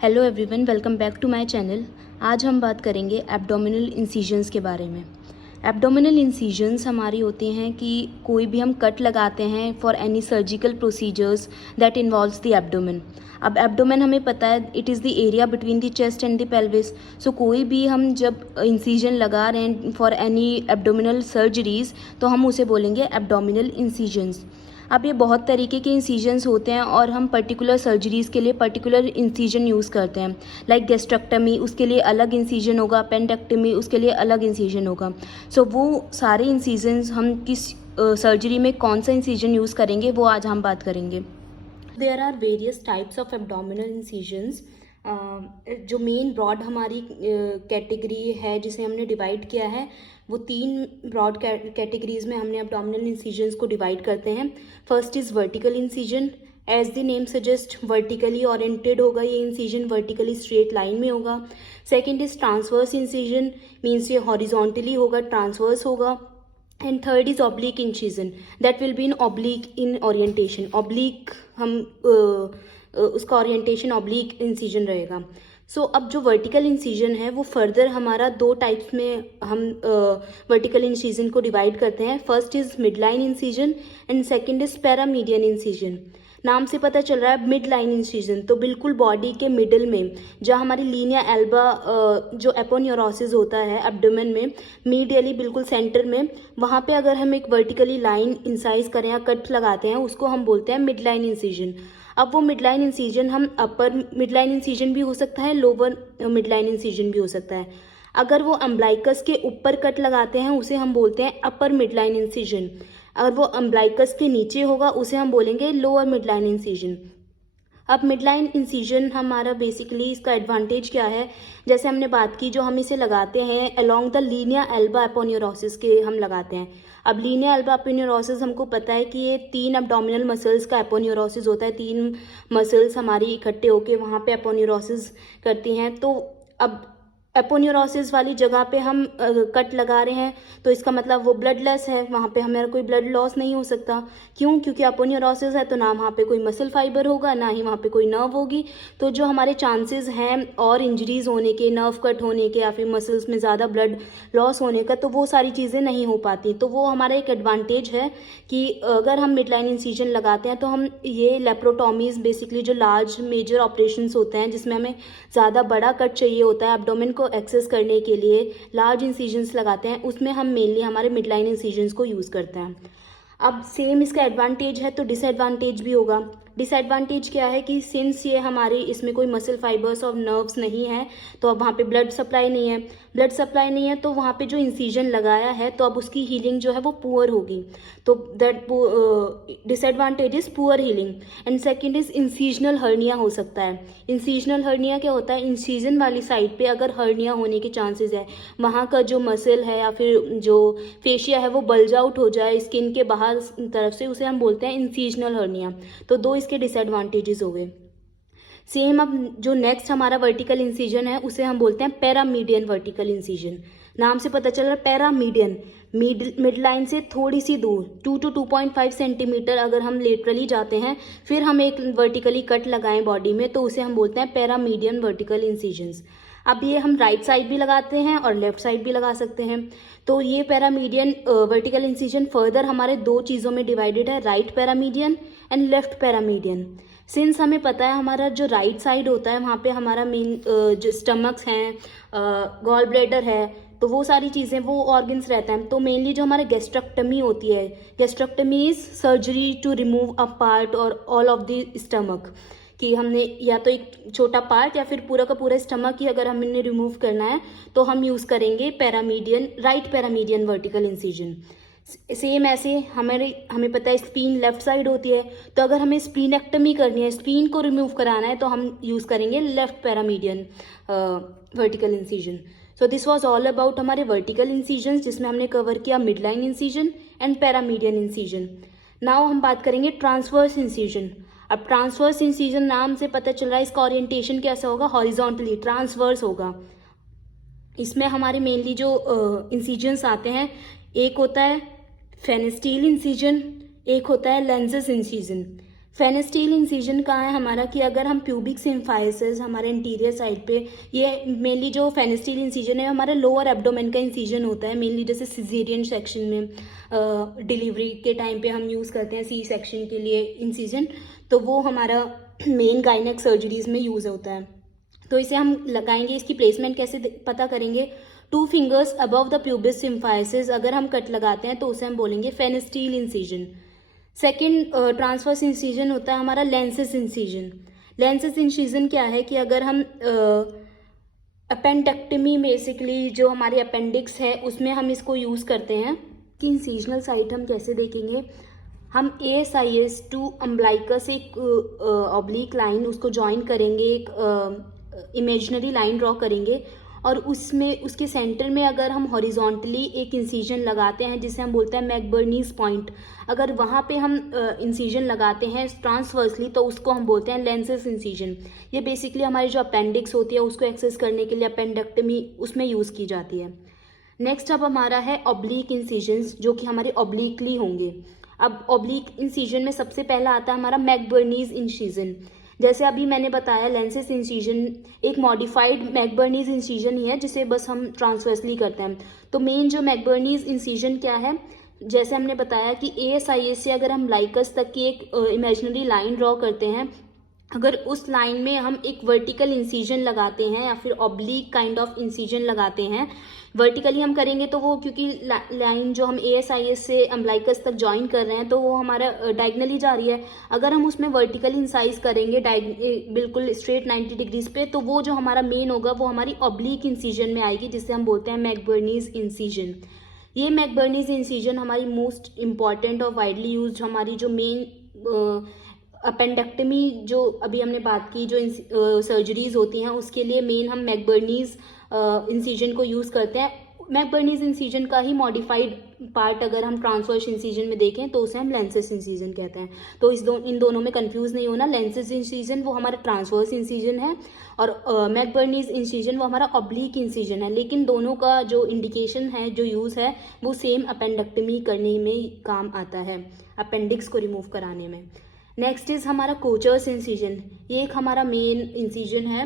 Hello everyone, welcome back to my channel. आज हम बात करेंगे एब्डोमिनल इंसिजन्स के बारे में। एब्डोमिनल इंसिजन्स हमारी होती हैं कि कोई भी हम कट लगाते हैं for any surgical procedures that involves the abdomen. अब एब्डोमेन हमें पता है it is the area between the chest and the pelvis. So कोई भी हम जब इंसिजन लगा रहे हैं फॉर एनी एब्डोमिनल सर्जरीज तो हम उसे बोलेंगे एब्डोमिनल इंसिजन्स। अब ये बहुत तरीके के इंसिजन्स होते हैं और हम पर्टिकुलर सर्जरीज़ के लिए पर्टिकुलर इंसिजन यूज़ करते हैं। लाइक गैस्ट्रेक्टमी, उसके लिए अलग इंसिजन होगा, अपेंडेक्टमी उसके लिए अलग इंसिजन होगा। सो वो सारे इंसिजन्स हम किस सर्जरी में कौन सा इंसिजन यूज़ करेंगे वो आज हम बात करेंगे। There are various types of abdominal incisions. जो मेन ब्रॉड हमारी कैटेगरी है जिसे हमने डिवाइड किया है वो 3 ब्रॉड कैटेगरीज में हमने एब्डोमिनल इंसिजन्स को डिवाइड करते हैं। First is vertical incision. As the name suggest vertically oriented होगा ये इंसिजन, वर्टिकली स्ट्रेट लाइन में होगा। Second is transverse incision, means ये हॉरिजॉन्टली होगा, ट्रांसवर्स होगा। And third is oblique incision, that will be in oblique in orientation. Oblique हम उसका orientation oblique incision रहेगा। सो अब जो वर्टिकल इंसिजन है वो फर्दर हमारा 2 टाइप्स में हम वर्टिकल इंसिजन को डिवाइड करते हैं। First is mid line incision and second is paramedian incision. नाम से पता चल रहा है मिड लाइन इंसिजन, तो बिल्कुल बॉडी के मिडल में जहाँ हमारी लीनिया एल्बा जो एपोन्यूरोसिस होता है एब्डोमेन में मीडियली बिल्कुल सेंटर में, वहाँ पे अगर हम एक वर्टिकली लाइन इंसाइज करें या कट लगाते हैं उसको हम बोलते हैं मिड लाइन इंसिजन। अब वो मिड लाइन इंसिजन हम अपर मिड लाइन इंसिजन भी हो सकता है, लोअर मिड लाइन इंसिजन भी हो सकता है। अगर वो अम्ब्लाइकस के ऊपर कट लगाते हैं उसे हम बोलते हैं अपर मिड लाइन इंसिजन। अगर वो अम्ब्लाइकस के नीचे होगा उसे हम बोलेंगे लोअर मिड लाइन इंसिजन। अब मिड लाइन इंसिजन हमारा बेसिकली इसका एडवांटेज क्या है, जैसे हमने बात की जो हम इसे लगाते हैं along the Linnaea Elba aponeurosis के हम लगाते हैं। अब लीनिया एल्बा एपोन्यूरोसिस हमको पता है कि ये 3 एब्डोमिनल मसल्स का एपोन्यूरोसिस होता है। 3 मसल्स हमारी इकट्ठे होके वहाँ पे एपोन्यूरोसिस करती हैं। तो अब एपोन्यूरोसिस वाली जगह पे हम कट लगा रहे हैं तो इसका मतलब वो ब्लडलेस है, वहाँ पे हमारा कोई ब्लड लॉस नहीं हो सकता। क्यों? क्योंकि एपोन्यूरोसिस है तो ना वहाँ पे कोई मसल फाइबर होगा ना ही वहाँ पे कोई नर्व होगी। तो जो हमारे चांसेस हैं और इंजरीज होने के, नर्व कट होने के या फिर मसल्स में ज़्यादा ब्लड लॉस होने का, तो वो सारी चीज़ें नहीं हो पाती। तो वो हमारा एक एडवांटेज है कि अगर हम मिड लाइन इंसिजन लगाते हैं तो हम ये लेप्रोटॉमीज बेसिकली जो लार्ज मेजर ऑपरेशंस होते हैं जिसमें हमें ज़्यादा बड़ा कट चाहिए होता है एब्डोमेन को एक्सेस करने के लिए, लार्ज इंसिजन्स लगाते हैं, उसमें हम मेनली हमारे मिड लाइन इंसिजन्स को यूज़ करते हैं। अब सेम इसका एडवांटेज है तो डिसएडवांटेज भी होगा। डिसएडवांटेज क्या है कि सिंस ये हमारी इसमें कोई मसल फाइबर्स और नर्व्स नहीं है तो अब वहाँ पे ब्लड सप्लाई नहीं है। ब्लड सप्लाई नहीं है तो वहाँ पे जो इंसिजन लगाया है तो अब उसकी हीलिंग जो है वो पुअर होगी। तो that disadvantage is poor healing. And second is incisional hernia हो सकता है। इंसिजनल हर्निया क्या होता है? इंसिजन वाली साइड पे अगर हर्निया होने के चांसेस है, वहाँ का जो मसल है या फिर जो फेशिया है वो बल्ज आउट हो जाए स्किन के बाहर तरफ से, उसे हम बोलते हैं इंसिजनल हर्निया। तो 2 इसके डिसएडवांटेजेस हो गए। सेम अब जो नेक्स्ट हमारा वर्टिकल इंसिजन है उसे हम बोलते हैं पैरामीडियन वर्टिकल इंसिजन। नाम से पता चल रहा है पैरामीडियन, मिड लाइन से थोड़ी सी दूर 2 to 2.5 सेंटीमीटर अगर हम लेटरली जाते हैं फिर हम एक वर्टिकली कट लगाएं बॉडी में तो उसे हम बोलते हैं पैरामीडियन वर्टिकल इंसिजन्स। अब ये हम राइट साइड भी लगाते हैं और लेफ्ट साइड भी लगा सकते हैं। तो ये पैरामीडियन वर्टिकल इंसिजन फर्दर हमारे 2 चीज़ों में डिवाइडेड है, राइट पैरामीडियन एंड लेफ्ट पैरामीडियन। सिंस हमें पता है हमारा जो राइट साइड होता है वहाँ पे हमारा मेन जो स्टमक्स हैं, गॉल ब्लैडर है, तो वो सारी चीज़ें वो ऑर्गन्स रहते हैं। तो मेनली जो हमारे गैस्ट्रेक्टमी होती है, gastrectomy is surgery to remove a part और ऑल ऑफ द स्टमक, कि हमने या तो एक छोटा पार्ट या फिर पूरा का पूरा स्टमक ही अगर हमने रिमूव करना है तो हम यूज़ करेंगे पैरामीडियन, राइट पैरामीडियन वर्टिकल इंसिजन। सेम ऐसे हमें पता है स्प्लीन लेफ्ट साइड होती है, तो अगर हमें स्प्लीनेक्टमी करनी है, स्प्लीन को रिमूव कराना है, तो हम यूज़ करेंगे left paramedian vertical incision. So this was all about हमारे वर्टिकल इंसिजन जिसमें हमने कवर किया mid line incision and paramedian incision. Now हम बात करेंगे ट्रांसवर्स इंसिजन। अब ट्रांसवर्स इंसिजन नाम से पता चल रहा है इसका ओरिएंटेशन कैसा होगा, हॉरिजॉन्टली ट्रांसवर्स होगा। इसमें हमारे मेनली जो इंसिजन्स आते हैं, एक होता है फेनेस्टील इंसिजन, एक होता है लेंसेस इंसिजन। फेनेस्ट्रियल इंसिजन कहाँ है हमारा, कि अगर हम प्यूबिक सिम्फाइसिस हमारे इंटीरियर साइड पे, ये मेनली जो फेनेस्ट्रियल इंसिजन है हमारे लोअर एब्डोमेन का इंसिजन होता है, मेनली जैसे सिजेरियन सेक्शन में डिलीवरी के टाइम पे हम यूज़ करते हैं सी सेक्शन के लिए इंसिजन, तो वो हमारा मेन गायनेक सर्जरीज में यूज़ होता है। तो इसे हम लगाएंगे, इसकी प्लेसमेंट कैसे पता करेंगे, 2 fingers above the pubis symphysis अगर हम कट लगाते हैं तो उसे हम बोलेंगे फेनेस्ट्रियल इंसिजन। सेकेंड ट्रांसवर्स इंसिजन होता है हमारा लेंसिस इंसिजन। लेंसिस इंसिजन क्या है कि अगर हम अपेंडेक्टमी बेसिकली जो हमारी अपेंडिक्स है उसमें हम इसको यूज़ करते हैं। कि इंसिजनल साइट हम कैसे देखेंगे, हम ASIS टू अम्बलाइकस एक ऑब्लिक लाइन उसको ज्वाइन करेंगे, एक इमेजिनरी लाइन ड्रॉ करेंगे और उसमें उसके सेंटर में अगर हम हॉरिजॉन्टली एक इंसिजन लगाते हैं जिसे हम बोलते हैं मैकबर्नीज पॉइंट, अगर वहाँ पे हम इंसिजन लगाते हैं ट्रांसवर्सली तो उसको हम बोलते हैं लेंसिस इंसिजन। ये बेसिकली हमारी जो अपेंडिक्स होती है उसको एक्सेस करने के लिए अपेंडेक्टमी उसमें यूज़ की जाती है। नेक्स्ट अब हमारा है ऑब्लिक इंसिजन्स जो कि हमारे ऑब्लिकली होंगे। अब ऑब्लिक इंसिजन में सबसे पहला आता है हमारा मैकबर्नीज इंसिजन। जैसे अभी मैंने बताया लेंसिस इंसिजन एक मॉडिफाइड मैकबर्नीज इंसिजन ही है जिसे बस हम ट्रांसवर्सली करते हैं। तो मेन जो मैकबर्नीज इंसिजन क्या है, जैसे हमने बताया कि ASIS से अगर हम लाइकस तक की एक इमेजिनरी लाइन ड्रॉ करते हैं, अगर उस लाइन में हम एक वर्टिकल इंसिजन लगाते हैं या फिर ऑब्लिक काइंड ऑफ इंसिजन लगाते हैं, वर्टिकली हम करेंगे तो वो क्योंकि लाइन जो हम ASIS से अम्बलाइकस तक ज्वाइन कर रहे हैं तो वो हमारा डायगनली जा रही है। अगर हम उसमें वर्टिकल इंसाइज करेंगे बिल्कुल स्ट्रेट 90 डिग्रीज पे, तो वो जो हमारा मेन होगा वो हमारी ऑब्लिक इंसिजन में आएगी जिसे हम बोलते हैं मैकबर्नीज इंसिजन। ये मैकबर्नीज इंसिजन हमारी मोस्ट इंपॉर्टेंट और वाइडली यूज हमारी जो मेन अपेंडेक्टमी जो अभी हमने बात की जो सर्जरीज होती हैं उसके लिए मेन हम मैकबर्नीज इंसिजन को यूज़ करते हैं। मैकबर्नीज इंसिजन का ही मॉडिफाइड पार्ट अगर हम ट्रांसवर्स इंसिजन में देखें तो उसे हम लेंसिस इंसिजन कहते हैं। तो इन दोनों में कंफ्यूज नहीं होना, लेंसिस इंसिजन वो हमारा ट्रांसवर्स इंसिजन है और मैकबर्नीज इंसिजन वो हमारा ऑब्लिक इंसिजन है, लेकिन दोनों का जो इंडिकेशन है जो यूज़ है वो सेम अपेंडेक्टमी करने में काम आता है, अपेंडिक्स को रिमूव कराने में। नेक्स्ट इज हमारा कोचर्स इंसिजन। ये एक हमारा मेन इंसिजन है,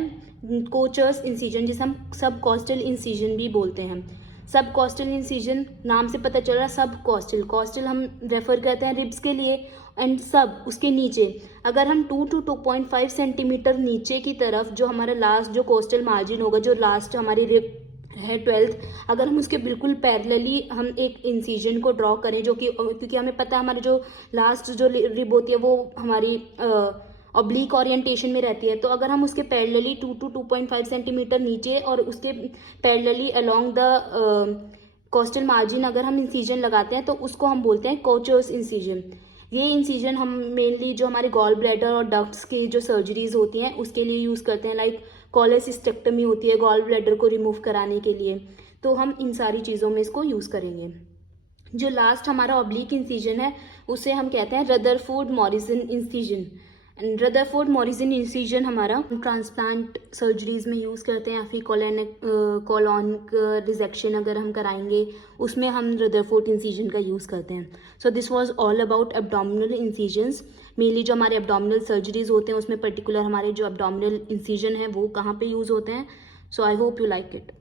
कोचर्स इंसिजन जिसे हम सब कॉस्टल इंसिजन भी बोलते हैं। सब कॉस्टल इंसिजन नाम से पता चल रहा है, सब कॉस्टल, कॉस्टल हम रेफर करते हैं रिब्स के लिए एंड सब उसके नीचे अगर हम 2 to 2.5 सेंटीमीटर नीचे की तरफ जो हमारा लास्ट जो कोस्टल मार्जिन होगा, जो लास्ट हमारी रिब है 12th, अगर हम उसके बिल्कुल पैरेलली हम एक इंसिजन को ड्रॉ करें जो कि क्योंकि हमें पता है हमारी जो लास्ट जो रिब होती है वो हमारी ऑब्लिक ओरिएंटेशन में रहती है, तो अगर हम उसके पैरेलली 2 to 2.5 सेंटीमीटर नीचे और उसके parallelly along the coastal margin अगर हम इंसिजन लगाते हैं तो उसको हम बोलते हैं कोचर्स इंसिजन। ये इंसिजन हम मेनली जो हमारे गॉल ब्लैडर और डक्ट्स की जो सर्जरीज होती हैं उसके लिए यूज़ करते हैं, लाइक कोलेसिस्टेक्टमी होती है गॉल ब्लैडर को रिमूव कराने के लिए, तो हम इन सारी चीज़ों में इसको यूज़ करेंगे। जो लास्ट हमारा ऑब्लिक इंसिजन है उसे हम कहते हैं Rutherford Morrison incision. Rutherford Morrison incision हमारा ट्रांसप्लांट सर्जरीज में यूज़ करते हैं या फिर कॉलोनिक रिजेक्शन अगर हम कराएंगे उसमें हम रदरफोर्ड इंसिजन का यूज़ करते हैं। सो this was all about abdominal incisions. Mainly जो हमारे एब्डोमिनल सर्जरीज होते हैं उसमें पर्टिकुलर हमारे जो एब्डोमिनल इंसिजन है वो कहाँ पे यूज़ होते हैं। So I hope you like it.